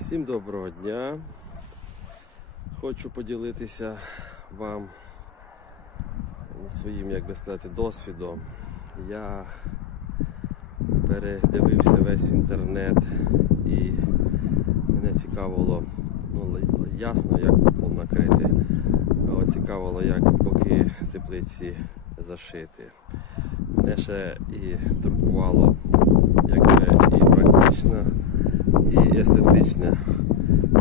Всім доброго дня. Хочу поділитися вам своїм, як би сказати, досвідом. Я передивився весь інтернет і мене цікавило, ну ясно, як купол накрити, а от цікавило, як боки теплиці зашити. Мене ще і турбувало якби і практично, і естетично.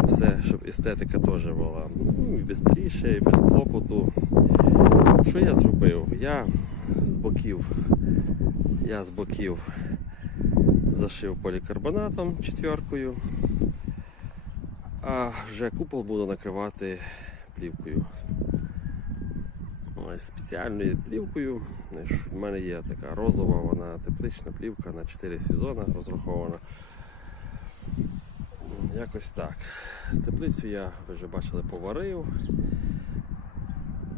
Все, щоб естетика теж була. Ну, і швидше, і без клопоту. Що я зробив? Я з боків, я з боків зашив полікарбонатом четверкою, а вже купол буду накривати плівкою. Ось спеціальною плівкою. У мене є така розова, вона теплична плівка на 4 сезони розрахована. Якось так. Теплицю я, ви вже бачили, поварив,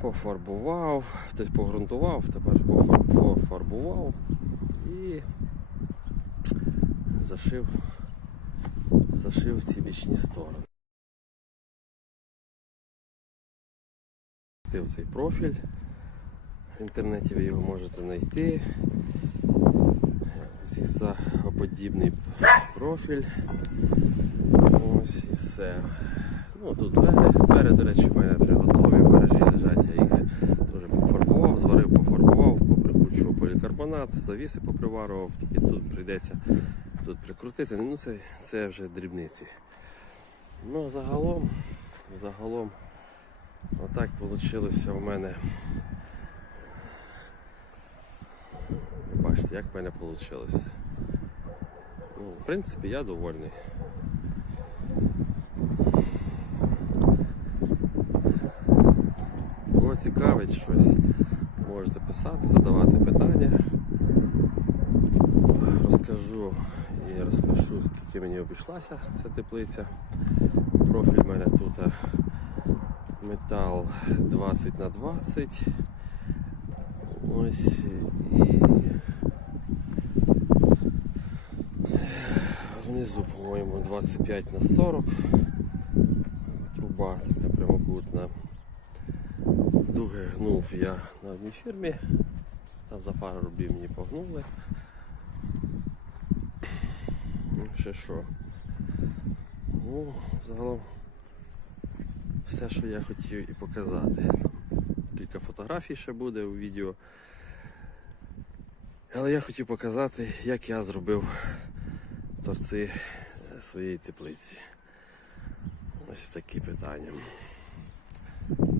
пофарбував, тобто погрунтував, тепер пофарбував і зашив, зашив ці бічні сторони. цей профіль. В інтернеті ви його можете знайти. Зігзагоподібний профіль. Ось і все. Ну, тут двері, двері, до речі, в мене вже готові, гаражі лежать. Я їх теж пофарбував, зварив, пофарбував, поприкручував полікарбонат, завіси поприварував, тільки тут прийдеться тут прикрутити. Ну це, це вже дрібниці. Ну, загалом, загалом, отак вийшло в мене. Як в мене вийшло. Ну, в принципі, я довольний. Кого цікавить щось, можете писати, задавати питання. Розкажу і розпишу, скільки мені обійшлася ця теплиця. Профіль в мене тут е, метал 20 на 20. Ось і внизу, по-моєму, 25 на 40. Труба така прямокутна. Дуги гнув я на одній фірмі. Там за пару рублів мені погнули. Ну, ще що. Ну, загалом все, що я хотів і показати. Кілька фотографій ще буде у відео. Але я хотів показати, як я зробив торці е, своєї теплиці. Ось такі питання.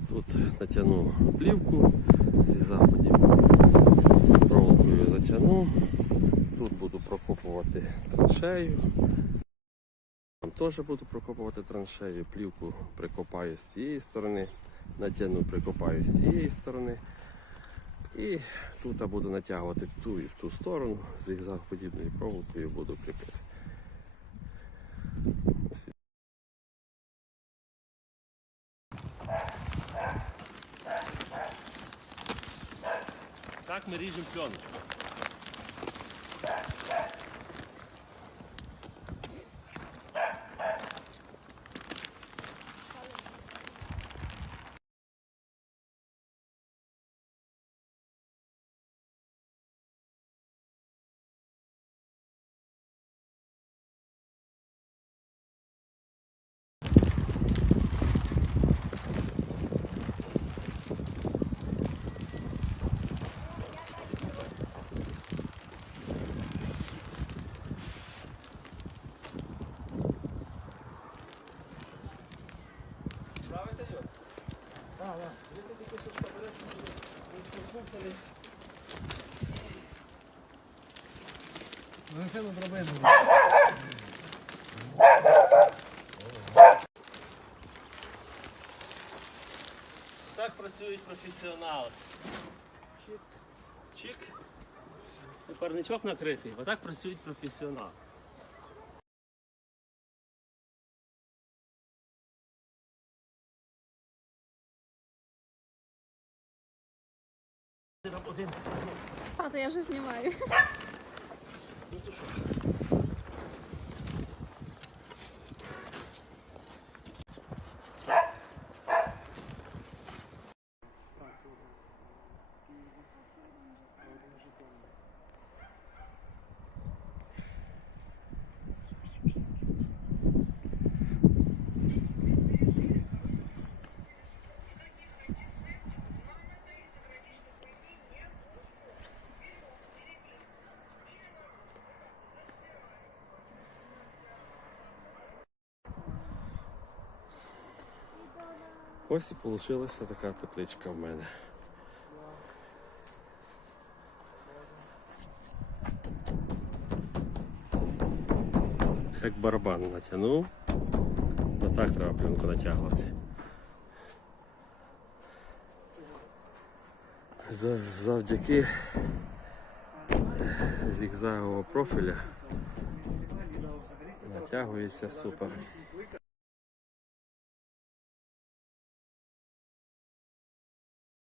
Тут натягну плівку, зігзагподібною проволокою затягну. Тут буду прокопувати траншею. Там теж буду прокопувати траншею, плівку прикопаю з цієї сторони, натягну, прикопаю з цієї сторони. І тут буду натягувати в ту і в ту сторону, зігзагподібною проволокою буду кріпити. Так ми ріжемо пленочку. Нанесемо драбину. Так працюють професіонали. Чик. Чик. І парничок накритий. Отак працюють професіонали. Один. Тато, я вже знімаю. Ну Ось і вийшла така тепличка в мене. Як барабан натягнув, то так треба пленку натягувати. Завдяки зігзагового профіля натягується супер.